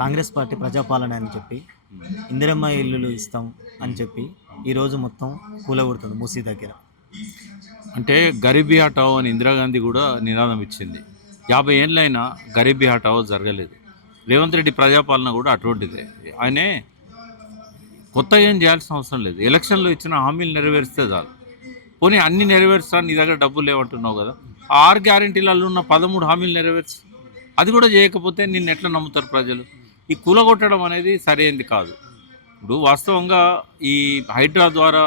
Congress party ప్రజాపాలన అని చెప్పి ఇందిరమ్మ ఇల్లులు ఇస్తాం అని చెప్పి ఈరోజు మొత్తం కూలగొడుతుంది మూసీ దగ్గర. అంటే గరీబీ హటావో అని ఇందిరాగాంధీ కూడా నినాదం ఇచ్చింది. 50 ఏళ్ళైనా గరీబీ హటావో జరగలేదు. రేవంత్ రెడ్డి ప్రజాపాలన కూడా అటువంటిదే. ఆయనే కొత్తగా ఏం చేయాల్సిన అవసరం లేదు. ఎలక్షన్లో ఇచ్చిన హామీలు నెరవేరిస్తే చాలు. పోనీ అన్ని నెరవేర్చడానికి నీ దగ్గర డబ్బులు లేవంటున్నావు కదా, ఆ 6 గ్యారెంటీలలో ఉన్న 13 హామీలు నెరవేర్చు. అది కూడా చేయకపోతే నిన్ను ఎట్లా నమ్ముతారు ప్రజలు? ఈ కూలగొట్టడం అనేది సరైనది కాదు. ఇప్పుడు వాస్తవంగా ఈ హైడ్రా ద్వారా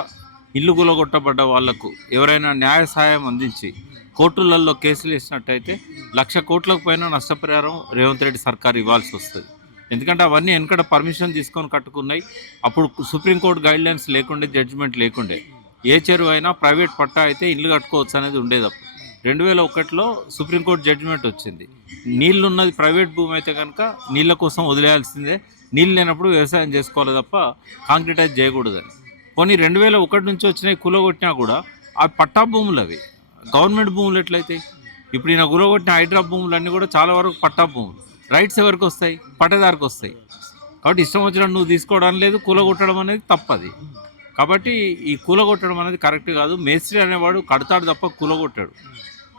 ఇల్లు కూలగొట్టబడ్డ వాళ్లకు ఎవరైనా న్యాయ సహాయం అందించి కోర్టులలో కేసులు వేసినట్టయితే 1,00,000 కోట్లకు పైన నష్టపరిహారం రేవంత్ రెడ్డి సర్కారు ఇవ్వాల్సి వస్తుంది. ఎందుకంటే అవన్నీ వెనకట పర్మిషన్ తీసుకొని కట్టుకున్నాయి. అప్పుడు సుప్రీంకోర్టు గైడ్లైన్స్ లేకుండే, జడ్జిమెంట్ లేకుండే. ఏ చెరువు అయినా ప్రైవేట్ పట్టా అయితే ఇల్లు కట్టుకోవచ్చు అనేది ఉండేది. అప్పుడు 2001లో సుప్రీంకోర్టు జడ్జిమెంట్ వచ్చింది. నీళ్ళు ఉన్నది ప్రైవేట్ భూమి అయితే కనుక నీళ్ళ కోసం వదిలేయాల్సిందే, నీళ్ళు లేనప్పుడు వ్యవసాయం చేసుకోవాలి తప్ప కాంక్రీటైజ్ చేయకూడదని. పోనీ 2001 నుంచి వచ్చినాయి కూలగొట్టినా కూడా ఆ పట్టా భూములు, అవి గవర్నమెంట్ భూములు ఎట్లయితాయి? ఇప్పుడు ఈయన కూలగొట్టిన హైడ్రా భూములన్నీ కూడా చాలా వరకు పట్టా భూములు. రైట్స్ ఎవరికి వస్తాయి? పట్టేదారికి వస్తాయి. కాబట్టి ఇష్టం వచ్చినట్టు నువ్వు తీసుకోవడం లేదు, కూలగొట్టడం అనేది తప్పది. కాబట్టి ఈ కూలగొట్టడం అనేది కరెక్ట్ కాదు. మేస్త్రి అనేవాడు కడతాడు తప్ప కూలగొట్టాడు.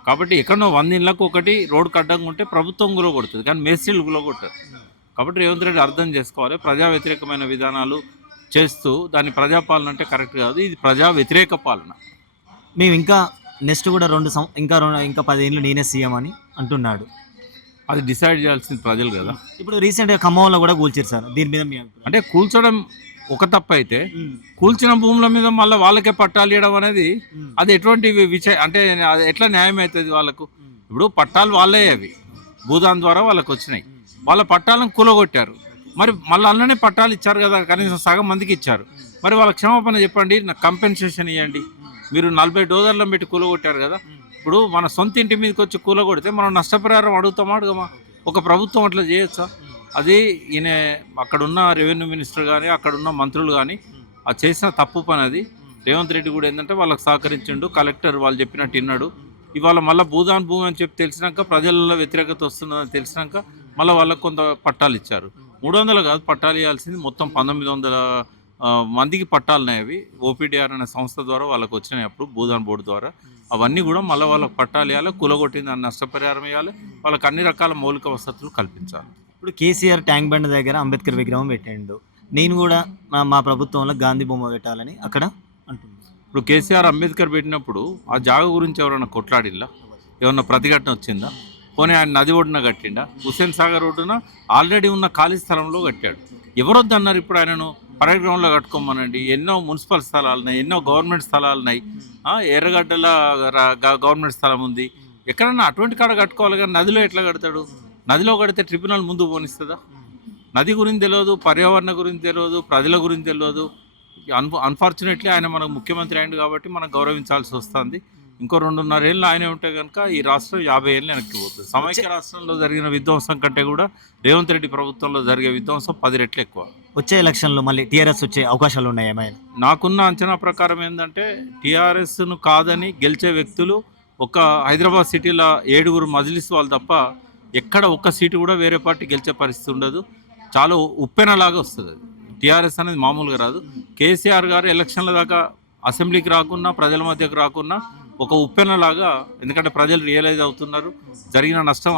కాబట్టి ఎక్కడో 100 ఇళ్ళకు ఒకటి రోడ్డు కడ్డంగా ఉంటే ప్రభుత్వం కూలగొడుతుంది, కానీ మేస్త్రీలు కూలగొట్టారు. కాబట్టి రేవంత్ రెడ్డి అర్థం చేసుకోవాలి, ప్రజా వ్యతిరేకమైన విధానాలు చేస్తూ దాన్ని ప్రజాపాలన అంటే కరెక్ట్ కాదు. ఇది ప్రజా వ్యతిరేక పాలన. మేము ఇంకా నెక్స్ట్ కూడా ఇంకా 10 ఏళ్ళు నేనే సీఎం అని అంటున్నాడు. అది డిసైడ్ చేయాల్సింది ప్రజలు కదా. ఇప్పుడు రీసెంట్గా ఖమ్మంలో కూడా కూల్చారు సార్. దీని మీద మీ అభిప్రాయం? అంటే కూల్చడం ఒక తప్పు అయితే కూల్చిన భూముల మీద మళ్ళీ వాళ్ళకే పట్టాలు ఇవ్వడం అనేది అది ఎటువంటి విషయం అంటే అది ఎట్లా న్యాయం అవుతుంది వాళ్ళకు? ఇప్పుడు పట్టాలు వాళ్ళే, అవి భూదాన్ ద్వారా వాళ్ళకు వచ్చినాయి. వాళ్ళ పట్టాలను కూలగొట్టారు. మరి మళ్ళీ అందులోనే పట్టాలు ఇచ్చారు కదా, కనీసం సగం మందికి ఇచ్చారు. మరి వాళ్ళ క్షమాపణ చెప్పండి, నాకు కంపెన్సేషన్ ఇవ్వండి. మీరు 40 డోజర్లను పెట్టి కూలగొట్టారు కదా. ఇప్పుడు మన సొంత ఇంటి మీదకి వచ్చి కూలగొడితే మనం నష్టపరిహారం అడుగుతామా అడగమా? ఒక ప్రభుత్వం అట్లా చేయొచ్చా? అది ఈయన అక్కడున్న రెవెన్యూ మినిస్టర్ కానీ అక్కడున్న మంత్రులు కానీ అది చేసిన తప్పు పని. అది రేవంత్ రెడ్డి కూడా ఏంటంటే వాళ్ళకి సహకరించిండు. కలెక్టర్ వాళ్ళు చెప్పినట్టు విన్నాడు. ఇవాళ మళ్ళీ భూదాన్ భూమి అని చెప్పి తెలిసినాక, ప్రజలలో వ్యతిరేకత వస్తున్నదని తెలిసినాక మళ్ళీ వాళ్ళకు కొంత పట్టాలు ఇచ్చారు. 300 కాదు పట్టాలు ఇవ్వాల్సింది, మొత్తం 1900 మందికి పట్టాలున్నాయి. అవి ఓపీడీఆర్ అనే సంస్థ ద్వారా వాళ్ళకి వచ్చినాయి అప్పుడు, భూదాన్ బోర్డు ద్వారా. అవన్నీ కూడా మళ్ళీ వాళ్ళకి పట్టాలు ఇవ్వాలి, కూలగొట్టింది దాన్ని నష్టపరిహారం ఇవ్వాలి, వాళ్ళకి అన్ని రకాల మౌలిక వసతులు కల్పించాలి. ఇప్పుడు కేసీఆర్ ట్యాంక్ బండ్ దగ్గర అంబేద్కర్ విగ్రహం పెట్టిండు. నేను కూడా మా ప్రభుత్వంలో గాంధీ బొమ్మ పెట్టాలని అక్కడ అంటున్నాను. ఇప్పుడు కేసీఆర్ అంబేద్కర్ పెట్టినప్పుడు ఆ జాగ గురించి ఎవరైనా కొట్లాడిల్లా? ఏమన్నా ప్రతిఘటన వచ్చిందా? పోనీ ఆయన నది ఒడ్డున కట్టిండా? హుస్సేన్ సాగర్ ఒడ్డున ఆల్రెడీ ఉన్న ఖాళీ స్థలంలో కట్టాడు. ఎవరొద్దన్నారు ఇప్పుడు ఆయనను? పరేడ్ గ్రౌండ్లో కట్టుకోమనండి. ఎన్నో మున్సిపల్ స్థలాలు ఉన్నాయి, ఎన్నో గవర్నమెంట్ స్థలాలు ఉన్నాయి. ఎర్రగడ్డల గవర్నమెంట్ స్థలం ఉంది. ఎక్కడన్నా అటువంటి కాడ కట్టుకోవాలి, కానీ నదిలో ఎట్లా కడతాడు? నదిలో కడితే ట్రిబ్యునల్ ముందు పోనిస్తుందా? నది గురించి తెలియదు, పర్యావరణ గురించి తెలియదు, ప్రజల గురించి తెలియదు. అన్ఫార్చునేట్లీ ఆయన మనకు ముఖ్యమంత్రి అయింది కాబట్టి మనం గౌరవించాల్సి వస్తుంది. ఇంకో 2.5 ఏళ్ళు ఆయనే ఉంటే కనుక ఈ రాష్ట్రం 50 ఏళ్ళు వెనక్కి పోతుంది. సమైక్య రాష్ట్రంలో జరిగిన విధ్వంసం కంటే కూడా రేవంత్ రెడ్డి ప్రభుత్వంలో జరిగే విధ్వంసం 10 రెట్లు ఎక్కువ. వచ్చే ఎలక్షన్లో మళ్ళీ టీఆర్ఎస్ వచ్చే అవకాశాలు ఉన్నాయి ఏమైనా? నాకున్న అంచనా ప్రకారం ఏంటంటే టీఆర్ఎస్ను కాదని గెలిచే వ్యక్తులు ఒక హైదరాబాద్ సిటీలో 7 మజ్లిస్ వాళ్ళు తప్ప ఎక్కడ ఒక్క సీటు కూడా వేరే పార్టీ గెలిచే పరిస్థితి ఉండదు. చాలా ఉప్పెనలాగా వస్తుంది. అది టీఆర్ఎస్ అనేది మామూలుగా రాదు. కేసీఆర్ గారు ఎలక్షన్ల దాకా అసెంబ్లీకి రాకున్నా, ప్రజల మధ్యకు రాకున్నా ఒక ఉప్పెనలాగా, ఎందుకంటే ప్రజలు రియలైజ్ అవుతున్నారు, జరిగిన నష్టం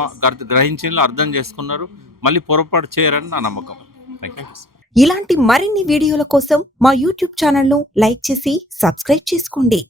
గ్రహించి అర్థం చేసుకున్నారు, మళ్ళీ పొరపాటు చేయరని నా నమ్మకం. Thank you. ఇలాంటి మరిన్ని వీడియోల కోసం మా యూట్యూబ్ ఛానల్ను లైక్ చేసి సబ్స్క్రైబ్ చేసుకోండి.